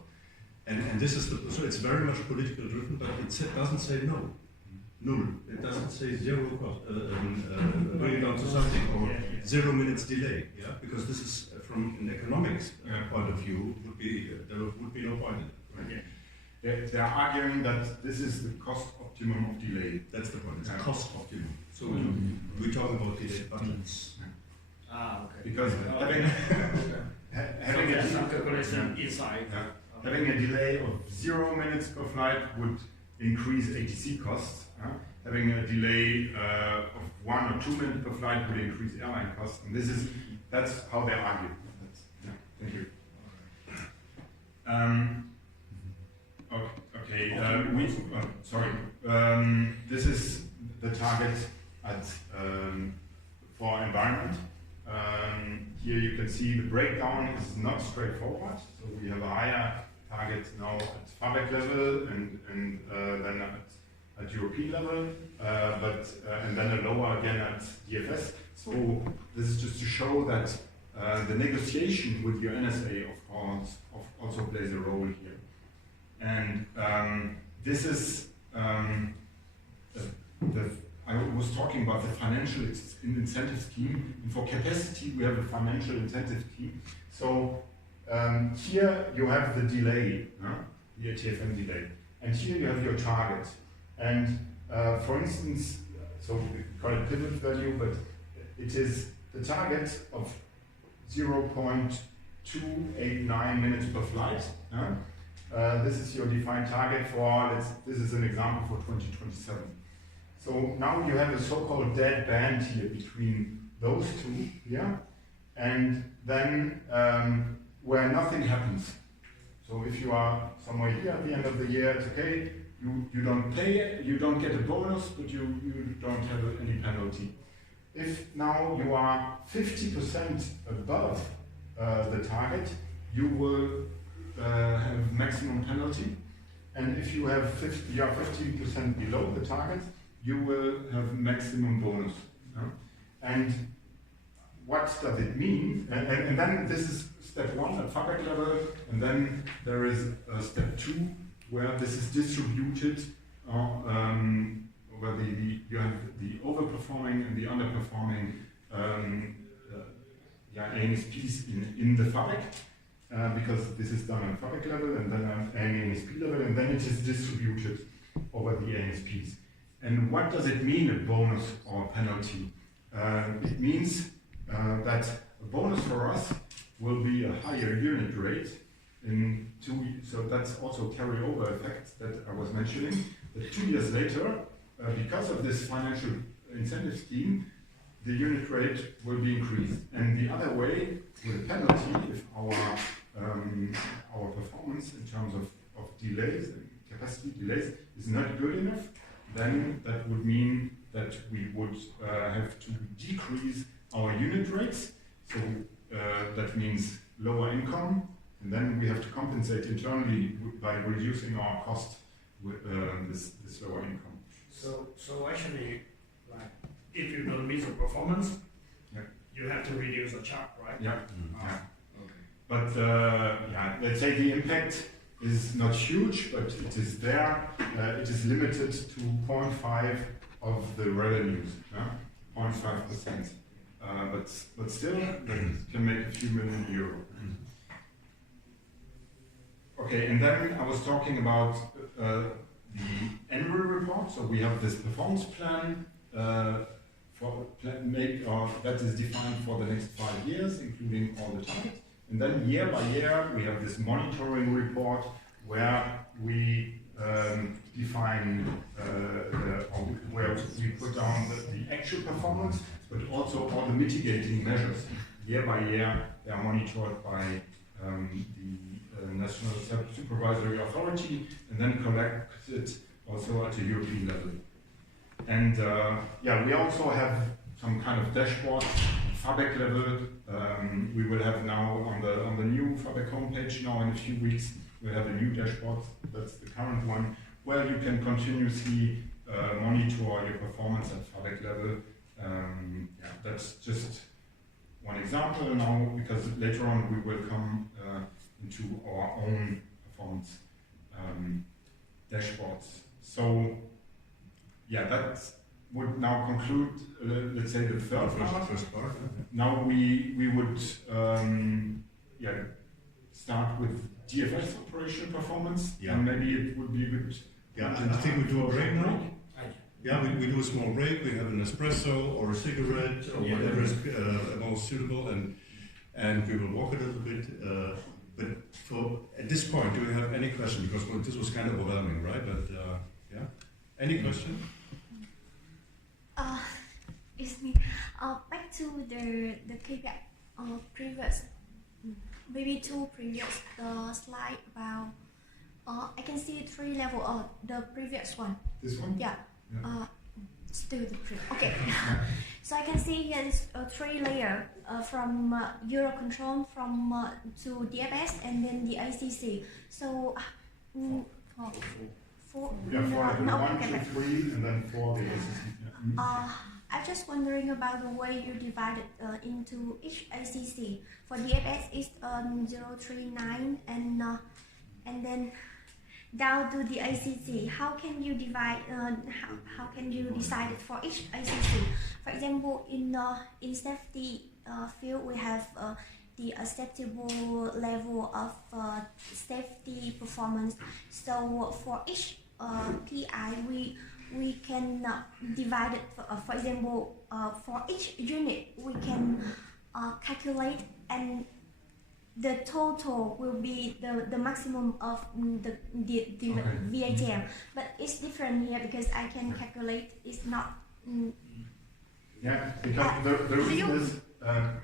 and this is so it's very much political driven, but it doesn't say no, null. It doesn't say zero cost, bring it down to something or 0 minutes delay. Yeah, because this is from an economics point of view there would be no point in it. Right? They're arguing that this is the cost optimum of delay. That's the point. It's a cost optimum. So we're talking about delay budgets. Ah, okay. Because having so some calculation inside. Having a delay of 0 minutes per flight would increase ATC costs. Having a delay of 1 or 2 minutes per flight would increase airline costs. And that's how they argue. Thank you. Okay. This is the target for environment. Here you can see the breakdown is not straightforward. So we have a higher target now at FABEC level and then at European level, and then a lower again at DFS. So this is just to show that the negotiation with your NSA, of course, also plays a role here. And this is I was talking about the financial incentive scheme, and for capacity we have a financial incentive scheme. So here you have the delay, the ATFM delay, and here you have your target. And for instance, so we call it pivot value, but it is the target of 0.289 minutes per flight. This is your defined target for, this is an example for 2027. So now you have a so-called dead band here between those two, and then where nothing happens. So if you are somewhere here at the end of the year, it's okay, you don't pay, you don't get a bonus, but you don't have any penalty. If now you are 50% above the target, you will have maximum penalty, and if you are 50% below the target, you will have maximum bonus. And what does it mean? And then this is step 1 at FABEC level, and then there is step 2 where this is distributed, where you have the overperforming and the underperforming ANSPs in the FABEC. Because this is done on FABEC level and then on ANSP level, and then it is distributed over the ANSPs. And what does it mean, a bonus or penalty? It means that a bonus for us will be a higher unit rate in 2 years. So that's also carryover effect that I was mentioning. That 2 years later, because of this financial incentive scheme, the unit rate will be increased. And the other way, with a penalty, if our performance in terms of delays and capacity delays is not good enough, then that would mean that that we would have to decrease our unit rates. So that means lower income, and then we have to compensate internally by reducing our cost with this lower income. So actually, like, if you don't meet the performance, Yeah. you have to reduce the charge, right? Yeah. Mm. Yeah. Okay. But yeah, let's say the impact is not huge, but it is there. It is limited to 0.5 of the revenues, 0.5%. But still, that can make a few million euro. Okay, and then I was talking about the annual report. So we have this performance plan that is defined for the next 5 years, including all the targets. And then year by year, we have this monitoring report where we define where we put down the actual performance, but also all the mitigating measures. Year by year, they are monitored by the National Supervisory Authority and then collected also at the European level. And yeah, we also have some kind of dashboard, FABEC level. We will have now on the new FABEC homepage now in a few weeks. We'll have a new dashboard. That's the current one, where you can continuously monitor your performance at FABEC level. Yeah, that's just one example now, because later on we will come into our own performance dashboards. So yeah, that would now conclude, let's say, the third part. First part. Now we would yeah, start with DFS operational performance, Yeah. and maybe it would be a good. Yeah, I think we do a break now. I- Yeah, we do a small break. We have an espresso or a cigarette or Yeah. whatever is most suitable, and we will walk a little bit. But at this point, do you have any question? Because this was kind of overwhelming, right? But yeah, any question? Excuse me. Back to the KPI previous, maybe two previous slide about. I can see 3 level. The previous one. This one? Yeah. Yeah. Still the previous. Okay. So I can see here is a 3 layer from Eurocontrol to DFS and then the ICC. So four. Yeah, for No, 1, okay, 2, but- 3, and then 4 the ACC. Yeah. I'm just wondering about the way you divide it into each ACC. For DFS is 039 and then down to the ACC. How can you divide? How can you decide it for each ACC? For example, in safety field we have the acceptable level of safety performance. So for each PI we can divide it. For example, for each unit we can calculate, and the total will be the maximum of the VHM. But it's different here because I can calculate. It's not. Yeah, because the reason is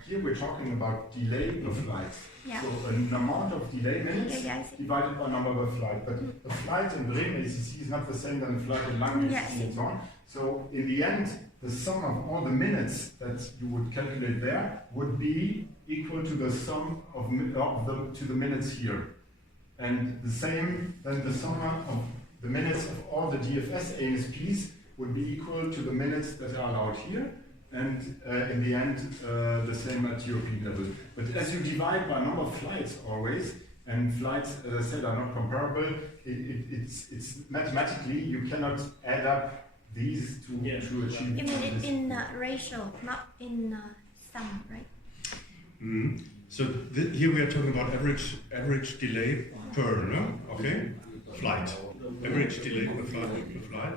here we're talking about delay per flight. Yeah. So an amount of delay minutes Yeah, I see. divided by number of flight. But a flight in Bremen ACC is not the same than a flight in Langen Yeah. ACC and so on. So in the end, the sum of all the minutes that you would calculate there would be equal to the sum of the minutes here. And the same, then the sum of the minutes of all the DFS ASPs would be equal to the minutes that are allowed here. And in the end, the same at European level. But as you divide by number of flights always, and flights, as I said, are not comparable, it's mathematically, you cannot add up these to achieve You mean it this. in ratio, not in sum, right? Mm. So here we are talking about average delay per, no? Okay, flight. Average delay per flight.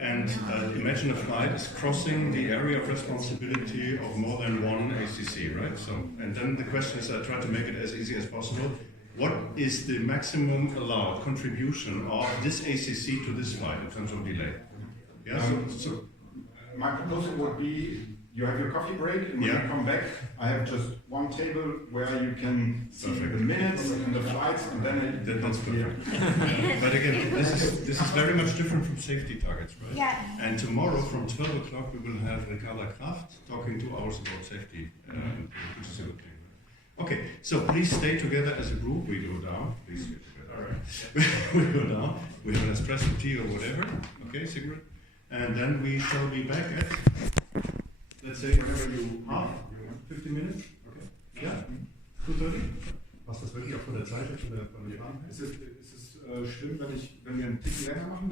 And imagine a flight is crossing the area of responsibility of more than one ACC, right? So, and then the question is, I try to make it as easy as possible. What is the maximum allowed contribution of this ACC to this flight in terms of delay? Yeah. So My proposal would be you have your coffee break, and when Yeah. you come back, I have just one table where you can see Perfect. the minutes and the flights, and then it That's clear. perfect. But again, this is very much different from safety targets, right? Yeah. And tomorrow from 12 o'clock we will have Ricarda Kraft talking 2 hours about safety, which is a good thing. Okay, so please stay together as a group. We go down. Please stay together. All right. We go down. We have an espresso tea or whatever. Okay, cigarette. And then we shall be back at, let's say, whenever you have 15 minutes. Okay. Yeah. 2:30. Passt das wirklich auch von der Zeit, von der Bahn? Ist es schlimm, wenn wir einen Tick länger machen?